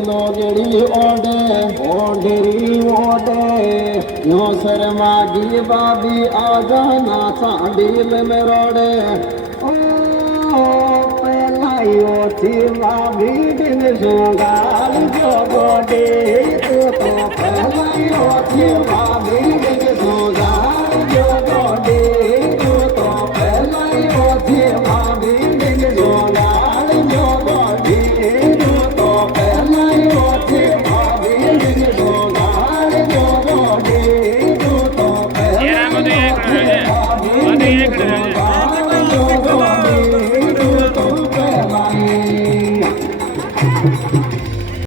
નો ગેડી ઓઢે ઓઢેરી ઓઢે નો શર્મા ગી બાબી આજા ના સાડીલ મે રોડે ઓ પેલાયો થી બાબી દિન સોગાલ જો ગોડે તો પેલાયો થી